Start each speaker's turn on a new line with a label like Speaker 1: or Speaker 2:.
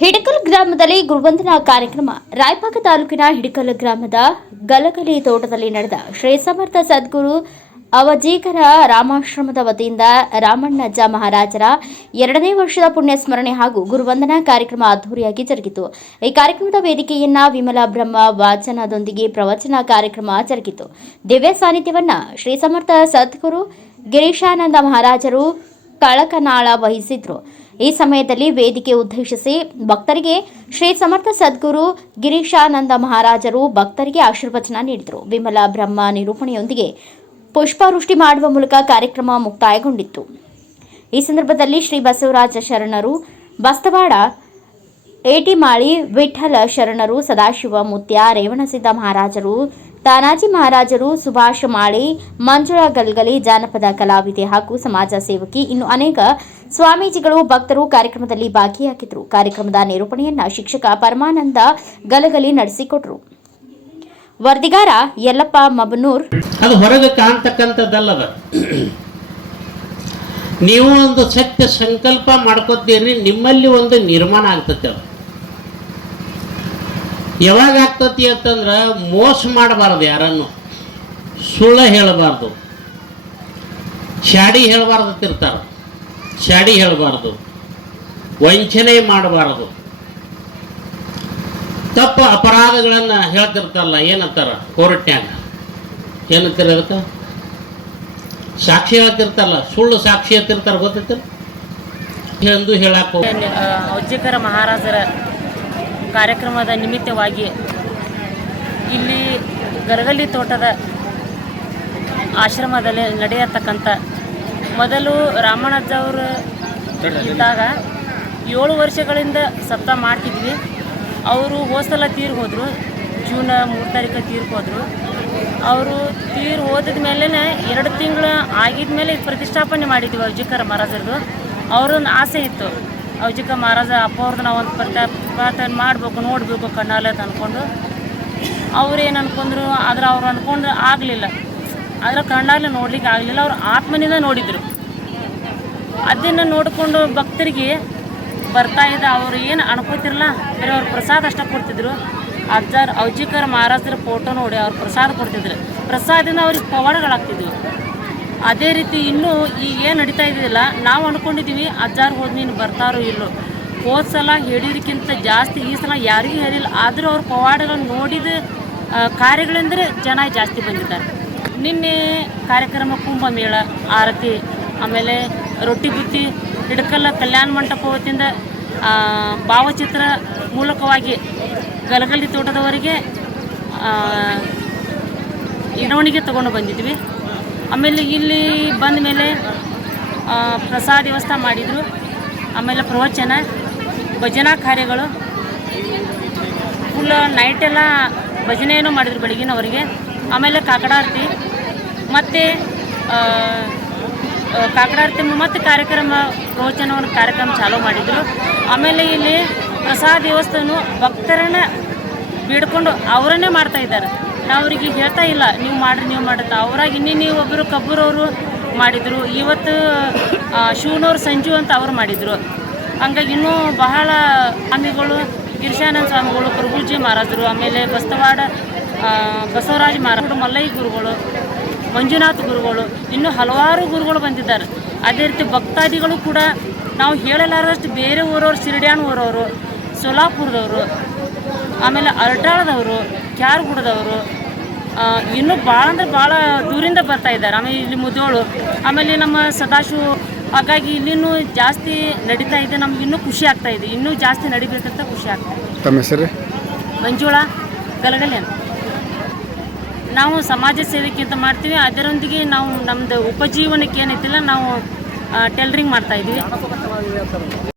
Speaker 1: ಹಿಡಕಲ್ ಗ್ರಾಮದಲ್ಲಿ ಗುರುವಂದನಾ ಕಾರ್ಯಕ್ರಮ. ರಾಯಭಾಗ ತಾಲೂಕಿನ ಹಿಡಕಲ್ ಗ್ರಾಮದ ಗಲಗಲಿ ತೋಟದಲ್ಲಿ ನಡೆದ ಶ್ರೀ ಸಮರ್ಥ ಸದ್ಗುರು ಅವಜೀಕರ ರಾಮಾಶ್ರಮದ ವತಿಯಿಂದ ರಾಮಣ್ಣಜ್ಜ ಮಹಾರಾಜರ ಎರಡನೇ ವರ್ಷದ ಪುಣ್ಯ ಸ್ಮರಣೆ ಹಾಗೂ ಗುರುವಂದನಾ ಕಾರ್ಯಕ್ರಮ ಅದ್ದೂರಿಯಾಗಿ ಜರುಗಿತು. ಈ ಕಾರ್ಯಕ್ರಮದ ವೇದಿಕೆಯನ್ನ ವಿಮಲಾ ಬ್ರಹ್ಮ ವಾಚನದೊಂದಿಗೆ ಪ್ರವಚನ ಕಾರ್ಯಕ್ರಮ ಜರುಗಿತು. ದಿವ್ಯ ಸಾನ್ನಿಧ್ಯವನ್ನ ಶ್ರೀ ಸಮರ್ಥ ಸದ್ಗುರು ಗಿರೀಶಾನಂದ ಮಹಾರಾಜರು ಕಳಕನಾಳ ವಹಿಸಿದ್ರು. ಈ ಸಮಯದಲ್ಲಿ ವೇದಿಕೆ ಉದ್ದೇಶಿಸಿ ಭಕ್ತರಿಗೆ ಶ್ರೀ ಸಮರ್ಥ ಸದ್ಗುರು ಗಿರೀಶಾನಂದ ಮಹಾರಾಜರು ಭಕ್ತರಿಗೆ ಆಶೀರ್ವಚನ ನೀಡಿದರು. ವಿಮಲ ಬ್ರಹ್ಮ ನಿರೂಪಣೆಯೊಂದಿಗೆ ಪುಷ್ಪವೃಷ್ಟಿ ಮಾಡುವ ಮೂಲಕ ಕಾರ್ಯಕ್ರಮ ಮುಕ್ತಾಯಗೊಂಡಿತ್ತು. ಈ ಸಂದರ್ಭದಲ್ಲಿ ಶ್ರೀ ಬಸವರಾಜ ಶರಣರು ಬಸ್ತವಾಡ ಏಟಿಮಾಳಿ ವಿಠಲ ಶರಣರು, ಸದಾಶಿವ ಮುತ್ಯ ರೇವಣಸಿದ್ಧ ಮಹಾರಾಜರು ತಾನಾಜಿ ಮಹಾರಾಜರು ಸುಭಾಷ ಮಾಳಿ, ಮಂಜುಳಾ ಗಲ್ಗಲಿ, ಜಾನಪದ ಕಲಾವಿದೆ ಹಾಗೂ ಸಮಾಜ ಸೇವಕಿ, ಇನ್ನು ಅನೇಕ ಸ್ವಾಮೀಜಿಗಳು ಭಕ್ತರು ಕಾರ್ಯಕ್ರಮದಲ್ಲಿ ಭಾಗಿಯಾಗಿದ್ದರು. ಕಾರ್ಯಕ್ರಮದ ನಿರೂಪಣೆಯನ್ನ ಶಿಕ್ಷಕ ಪರಮಾನಂದ ಗಲಗಲಿ ನಡೆಸಿಕೊಟ್ರು. ವರದಿಗಾರ ಯಲ್ಲಪ್ಪ ಮಬನೂರ್.
Speaker 2: ಅದು ಹೊರಗೆ ಕಾಣ್ತಕ್ಕಂಥದ್ದಲ್ಲದ. ನೀವು ಒಂದು ಸತ್ಯ ಸಂಕಲ್ಪ ಮಾಡ್ಕೋತೀರಿ, ನಿಮ್ಮಲ್ಲಿ ಒಂದು ನಿರ್ಮಾಣ ಆಗ್ತದೆ ಅದು. ಯಾವಾಗ ಆಗ್ತತಿ ಅಂತಂದ್ರೆ ಮೋಸ ಮಾಡಬಾರ್ದು ಯಾರನ್ನು. ಸುಳ್ಳು ಹೇಳಬಾರ್ದು. ಶಾಡಿ ಹೇಳಬಾರ್ದು ಅಂತಿರ್ತಾರೆ ಶಾಡಿ ಹೇಳಬಾರ್ದು. ವಂಚನೆ ಮಾಡಬಾರದು. ತಪ್ಪು ಅಪರಾಧಗಳನ್ನು ಹೇಳ್ತಿರ್ತಾರಲ್ಲ, ಏನಂತಾರ ಕೋರ್ಟ್ನ್ಯಾಗ? ಏನಂತೀರ ಅದಕ್ಕೆ? ಸಾಕ್ಷಿ ಹೇಳ್ತಿರ್ತಾರಲ್ಲ, ಸುಳ್ಳು ಸಾಕ್ಷಿ ಹೇಳ್ತಿರ್ತಾರ ಗೊತ್ತಿರ್ತಾರೆ ಎಂದು ಹೇಳಕ್ಕೆ
Speaker 3: ಅಜ್ಜಿಕರ ಮಹಾರಾಜರ ಕಾರ್ಯಕ್ರಮದ ನಿಮಿತ್ತವಾಗಿ ಇಲ್ಲಿ ಗರಗಲ್ಲಿ ತೋಟದ ಆಶ್ರಮದಲ್ಲಿ ನಡೆಯತಕ್ಕಂಥ ಮೊದಲು ರಾಮಣ್ಣಜ್ಜವರು ಇದ್ದಾಗ ಏಳು ವರ್ಷಗಳಿಂದ ಸಪ್ತ ಮಾಡ್ತಿದ್ವಿ. ಅವರು ಹೋಸಲ ತೀರು ಹೋದರು. ಜೂನ್ ಮೂರು ತಾರೀಕು ತೀರ್ಗೆ ಹೋದರು. ಅವರು ತೀರ್ ಹೋದ ಮೇಲೆ ಎರಡು ತಿಂಗಳು ಆಗಿದ ಮೇಲೆ ಪ್ರತಿಷ್ಠಾಪನೆ ಮಾಡಿದ್ವಿ ಅಜಿಕರ ಮಹಾರಾಜರದು. ಅವ್ರೊಂದು ಆಸೆ ಇತ್ತು. ಔಜಿಕ ಮಹಾರಾಜ ಅಪ್ಪ ಅವ್ರದ್ದು ನಾವು ಒಂದು ಪ್ರತಿಪಾದನೆ ಮಾಡಬೇಕು, ನೋಡಬೇಕು ಕಣ್ಣಾಲೆ ಅಂತ ಅಂದ್ಕೊಂಡು ಅವ್ರೇನು ಅಂದ್ಕೊಂಡ್ರು ಆದ್ರೆ ಅವ್ರು ಅಂದ್ಕೊಂಡು ಆಗಲಿಲ್ಲ. ಆದರೆ ಕಣ್ಣಾಲೆ ನೋಡ್ಲಿಕ್ಕೆ ಆಗಲಿಲ್ಲ, ಅವ್ರು ಆತ್ಮನಿಂದ ನೋಡಿದರು. ಅದನ್ನು ನೋಡಿಕೊಂಡು ಭಕ್ತರಿಗೆ ಬರ್ತಾ ಇದ್ದ ಅವ್ರು ಏನು ಅನ್ಕೋತಿರಲ್ಲ ಬೇರೆ ಅವ್ರು ಪ್ರಸಾದ ಅಷ್ಟೇ ಕೊಡ್ತಿದ್ರು. ಅಜ್ಜಾರ್ ಅವಜಿಕರ್ ಮಹಾರಾಜರ ಫೋಟೋ ನೋಡಿ ಅವ್ರು ಪ್ರಸಾದ ಕೊಡ್ತಿದ್ರು. ಪ್ರಸಾದದಿಂದ ಅವ್ರಿಗೆ ಪವಾಡಗಳಾಗ್ತಿದ್ವು. ಅದೇ ರೀತಿ ಇನ್ನೂ ಈಗ ಏನು ನಡೀತಾ ಇದೆಯಲ್ಲ ನಾವು ಅಂದ್ಕೊಂಡಿದ್ದೀವಿ ಅಜ್ಜಾರ್ ಹೋದ ನೀನು ಬರ್ತಾರೋ ಇಲ್ಲೋ. ಹೋದ ಸಲ ಹೇಳಿದಕ್ಕಿಂತ ಜಾಸ್ತಿ, ಈ ಸಲ ಯಾರಿಗೂ ಹೇಳಿಲ್ಲ. ಆದರೂ ಅವ್ರ ಪವಾಡಗಳನ್ನು ನೋಡಿದ ಕಾರ್ಯಗಳೆಂದರೆ ಜನ ಜಾಸ್ತಿ ಬಂದಿದ್ದಾರೆ. ನಿನ್ನೆ ಕಾರ್ಯಕ್ರಮ ಕುಂಭಮೇಳ ಆರತಿ, ಆಮೇಲೆ ರೊಟ್ಟಿ ಬುತ್ತಿ, ಹಿಡ್ಕಲ್ಲ ಕಲ್ಯಾಣ ಮಂಟಪ ವತಿಯಿಂದ ಭಾವಚಿತ್ರ ಮೂಲಕವಾಗಿ ಗಲಗಲ್ಲಿ ತೋಟದವರಿಗೆ ಇಡವಣಿಗೆ ತಗೊಂಡು ಬಂದಿದ್ವಿ. ಆಮೇಲೆ ಇಲ್ಲಿ ಬಂದ ಮೇಲೆ ಪ್ರಸಾದ ವ್ಯವಸ್ಥೆ ಮಾಡಿದರು. ಆಮೇಲೆ ಪ್ರವಚನ, ಭಜನಾ ಕಾರ್ಯಗಳು. ಫುಲ್ ನೈಟೆಲ್ಲ ಭಜನೆಯನ್ನು ಮಾಡಿದ್ರು ಬೆಳಗಿನವರಿಗೆ. ಆಮೇಲೆ ಕಾಕಡಾರತಿ. ಮತ್ತು ಕಾಕಡಾರ್ತಿ ಮತ್ತು ಕಾರ್ಯಕ್ರಮ, ಪ್ರವಚನವನ್ನು ಕಾರ್ಯಕ್ರಮ ಚಾಲೂ ಮಾಡಿದರು. ಆಮೇಲೆ ಇಲ್ಲಿ ಪ್ರಸಾದ ವ್ಯವಸ್ಥೆಯನ್ನು ಭಕ್ತರನ್ನ ಬೇಡ್ಕೊಂಡು ಅವರನ್ನೇ ಮಾಡ್ತಾ ಇದ್ದಾರೆ. ನಾವು ಅವ್ರಿಗೆ ಹೇಳ್ತಾ ಇಲ್ಲ, ನೀವು ಮಾಡ್ರಿ ನೀವು ಮಾಡ್ರಿ. ಅವ್ರಾಗ ಇನ್ನೇ ನೀವು ಒಬ್ಬರು ಕಬ್ಬೂರವರು ಮಾಡಿದರು, ಇವತ್ತು ಶಿವನವ್ರು ಸಂಜು ಅಂತ ಅವ್ರು ಮಾಡಿದರು. ಹಂಗಾಗಿ ಇನ್ನೂ ಬಹಳ ಸ್ವಾಮಿಗಳು, ಗಿರಿಶಾನಂದ ಸ್ವಾಮಿಗಳು, ಪ್ರಭುಜಿ ಮಹಾರಾಜರು, ಆಮೇಲೆ ಬಸ್ತವಾಡ ಬಸವರಾಜ ಮಹಾರಾಜರು, ಮಲ್ಲಯ್ಯ ಗುರುಗಳು, ಮಂಜುನಾಥ್ ಗುರುಗಳು, ಇನ್ನೂ ಹಲವಾರು ಗುರುಗಳು ಬಂದಿದ್ದಾರೆ. ಅದೇ ರೀತಿ ಭಕ್ತಾದಿಗಳು ಕೂಡ ನಾವು ಹೇಳಲಾರದಷ್ಟು ಬೇರೆ ಊರವರು ಶಿರಡ್ಯಾಣ ಊರವರು, ಸೋಲಾಪುರದವರು ಆಮೇಲೆ ಅರಟಾಳದವರು ಕ್ಯಾರ್ಗುಡದವರು ಇನ್ನೂ ಭಾಳ ಅಂದ್ರೆ ಭಾಳ ದೂರಿಂದ ಬರ್ತಾ ಇದ್ದಾರೆ. ಆಮೇಲೆ ಇಲ್ಲಿ ಮುದೋಳು ಆಮೇಲೆ ನಮ್ಮ ಸದಾಶಿವ ಹಾಗಾಗಿ ಇಲ್ಲಿನೂ ಜಾಸ್ತಿ ನಡೀತಾ ಇದೆ. ನಮ್ಗೆ ಇನ್ನೂ ಖುಷಿ ಆಗ್ತಾ ಇದೆ. ಇನ್ನೂ ಜಾಸ್ತಿ ನಡಿಬೇಕಂತ ಖುಷಿ ಆಗ್ತಾ ಇದೆ.
Speaker 4: ತಮ್ಮ ಹೆಸರು?
Speaker 3: ಮಂಜುಳಾ ಗಲಗಲಿ ನಾವು ಸಮಾಜ ಸೇವೆಕ್ಕಿಂತ ಅಂತ ಮಾಡ್ತೀವಿ. ಅದರೊಂದಿಗೆ ನಾವು ನಮ್ದು ಉಪಜೀವನಕ್ಕೆ ಏನೈತಿಲ್ಲ ನಾವು ಟೈಲರಿಂಗ್ ಮಾಡ್ತಾ ಇದ್ವಿ